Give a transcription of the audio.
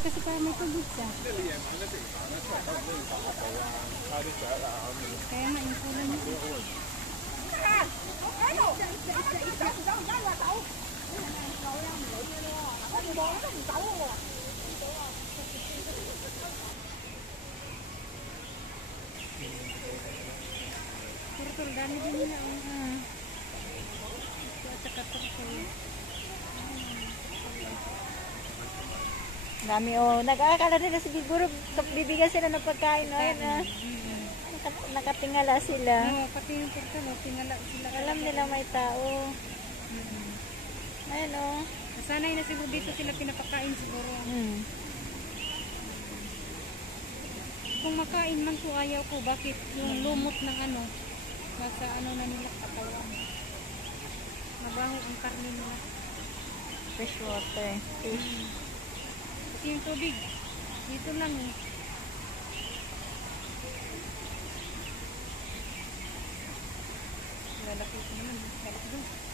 Kasi para may tubig siya. Kaya nga yung kulay niya. Turtle, dami din nila. At saka turtle. Dami nag-aakala nila siguro bibigyan sila ng pagkain nakatingala sila. Pati yung turtle, tingala sila. Alam nila may tao. Ayun Sanay na siguro dito sila pinapakain siguro. Kung makain man ko ayaw ko, bakit yung lumot ng nasa na nila katawan. Mabaho ang karne nila. Fresh water. Fish. Kasi yung tubig, dito lang Lalaki ko naman. Lalaki doon.